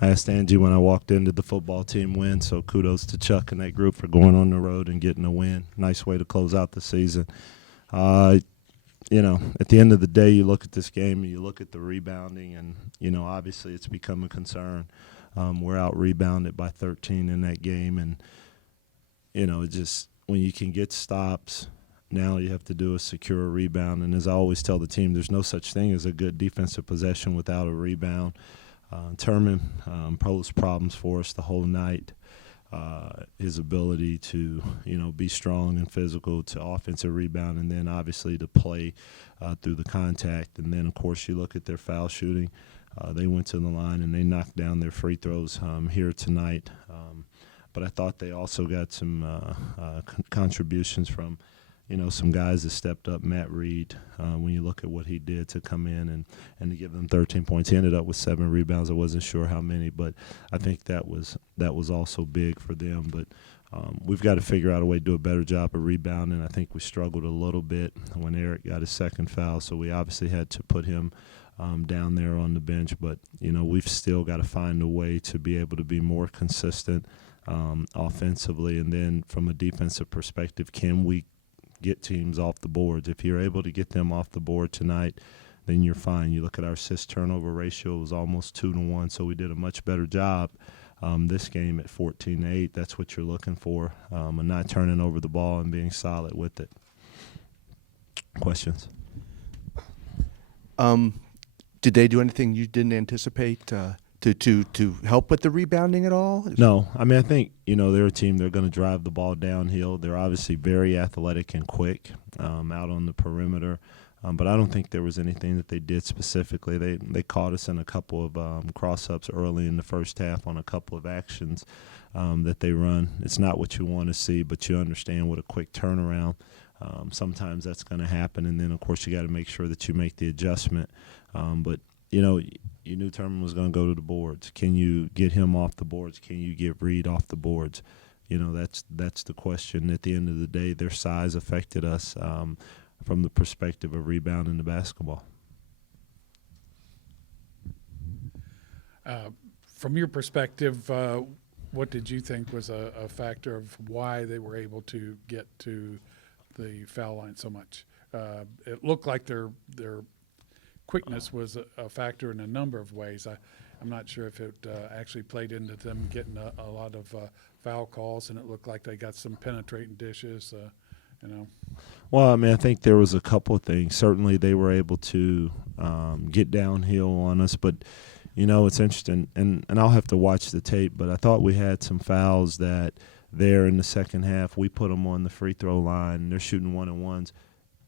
I asked Angie when I walked in, did the football team win? So kudos to Chuck and that group for going on the road and getting a win. Nice way to close out the season. At the end of the day, you look at this game and you look at the rebounding, and, obviously it's become a concern. We're out rebounded by 13 in that game, and, it just when you can get stops, now you have to do a secure rebound. And as I always tell the team, there's no such thing as a good defensive possession without a rebound. Turman posed problems for us the whole night. His ability to, be strong and physical to offensive rebound, and then obviously to play through the contact. And then, of course, you look at their foul shooting. They went to the line and they knocked down their free throws here tonight. But I thought they also got some contributions from, some guys that stepped up. Matt Reed, when you look at what he did to come in and to give them 13 points, he ended up with 7 rebounds. I wasn't sure how many, but I think that was also big for them. But we've got to figure out a way to do a better job of rebounding. I think we struggled a little bit when Eric got his second foul, so we obviously had to put him down there on the bench. But, we've still got to find a way to be able to be more consistent offensively. And then from a defensive perspective, can we get teams off the boards? If you're able to get them off the board tonight, then you're fine. You look at our assist turnover ratio, it was almost 2-1, so we did a much better job this game at 14-8. That's what you're looking for, and not turning over the ball and being solid with it. Questions? Did they do anything you didn't anticipate to help with the rebounding at all? No. I mean, I think, they're a team, they're going to drive the ball downhill. They're obviously very athletic and quick out on the perimeter. But I don't think there was anything that they did specifically. They caught us in a couple of cross-ups early in the first half on a couple of actions that they run. It's not what you want to see, but you understand what a quick turnaround. Sometimes that's going to happen, and then, of course, you got to make sure that you make the adjustment. But you knew Turman was going to go to the boards. Can you get him off the boards? Can you get Reed off the boards? That's the question. At the end of the day, their size affected us from the perspective of rebounding the basketball. From your perspective, what did you think was a factor of why they were able to get to the foul line so much? It looked like their quickness was a factor in a number of ways. I'm not sure if it actually played into them getting a lot of foul calls, and it looked like they got some penetrating dishes, Well, I mean, I think there was a couple of things. Certainly they were able to get downhill on us, but, it's interesting, and I'll have to watch the tape, but I thought we had some fouls that there in the second half, we put them on the free throw line, and they're shooting 1-on-1s,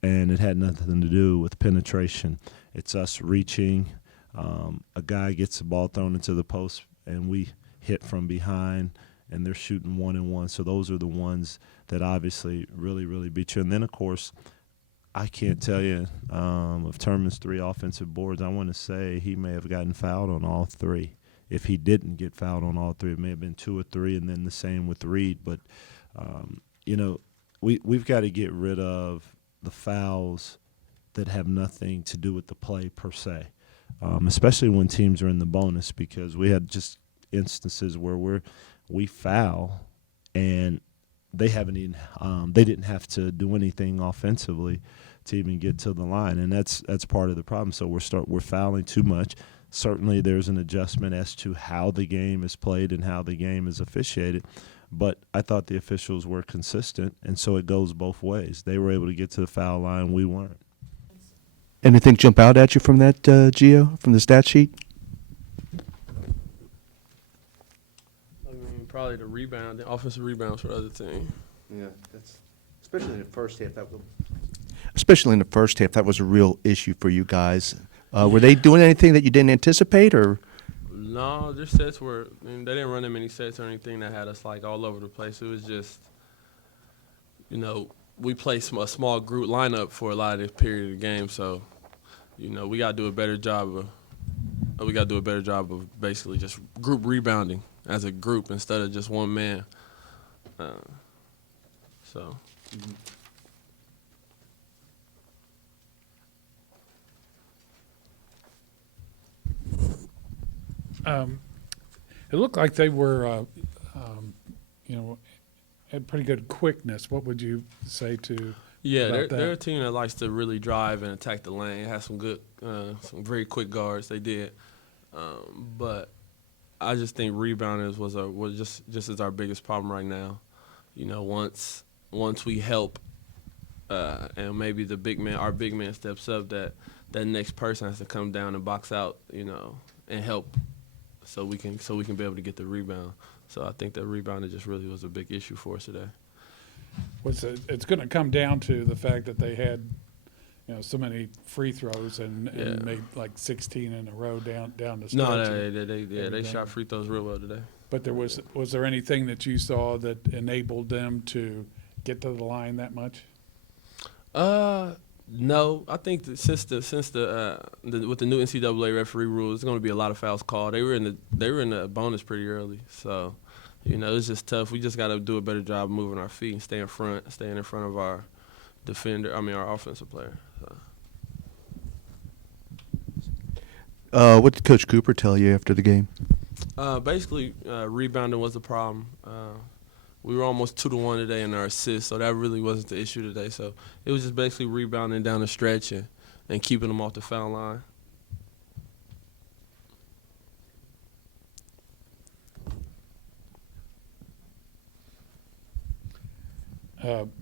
and it had nothing to do with penetration. It's us reaching. A guy gets the ball thrown into the post, and we hit from behind, and they're shooting 1-on-1. So those are the ones that obviously really, really beat you. And then, of course, I can't tell you of Turman's 3 offensive boards. I want to say he may have gotten fouled on all 3. If he didn't get fouled on all 3, it may have been 2 or 3, and then the same with Reed. But, we've got to get rid of the fouls that have nothing to do with the play per se, especially when teams are in the bonus, because we had just instances where we foul and they didn't have to do anything offensively to even get to the line, and that's part of the problem. So we're fouling too much. Certainly there's an adjustment as to how the game is played and how the game is officiated, but I thought the officials were consistent, and so it goes both ways. They were able to get to the foul line, we weren't. Anything jump out at you from that, Gio, from the stat sheet? I mean, probably the rebound, the offensive rebounds for the other team. Yeah, that's especially in the first half. Especially in the first half, that was a real issue for you guys. Were they doing anything that you didn't anticipate, or? No, their sets were. I mean, they didn't run that many sets or anything that had us like all over the place. It was just, we play a small group lineup for a lot of this period of the game, so we got to do a better job of basically just group rebounding as a group instead of just one man. It looked like they were, you know, had pretty good quickness. What would you say to Yeah, about they're a that? team that likes to really drive and attack the lane. It has some good, some very quick guards. They did, but I just think rebounding was just is our biggest problem right now. You know, once we help, and maybe our big man steps up, that next person has to come down and box out, you know, and help, so we can be able to get the rebound. So I think that rebounding just really was a big issue for us today. It's going to come down to the fact that they had, you know, so many free throws and Yeah. made like 16 in a row down the stretch. No, and they everything. shot free throws real well today. But was there anything that you saw that enabled them to get to the line that much? No, I think that since the with the new NCAA referee rules, there's going to be a lot of fouls called. They were in the bonus pretty early, so you know it's just tough. We just got to do a better job moving our feet and staying in front of our our offensive player. So. What did Coach Cooper tell you after the game? Basically, rebounding was the problem. We were almost 2-1 today in our assists, so that really wasn't the issue today. So it was just basically rebounding down the stretch and keeping them off the foul line.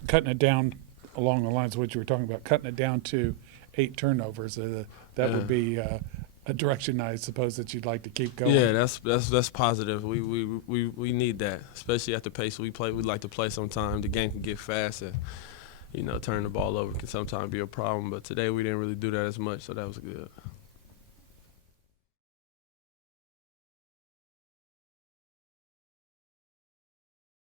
Cutting it down along the lines of what you were talking about, cutting it down to 8 turnovers. That would be a direction I suppose that you'd like to keep going. Yeah, that's positive. We need that, especially at the pace we play. We like to play sometimes. The game can get fast, and you know, turning the ball over can sometimes be a problem. But today we didn't really do that as much, so that was good.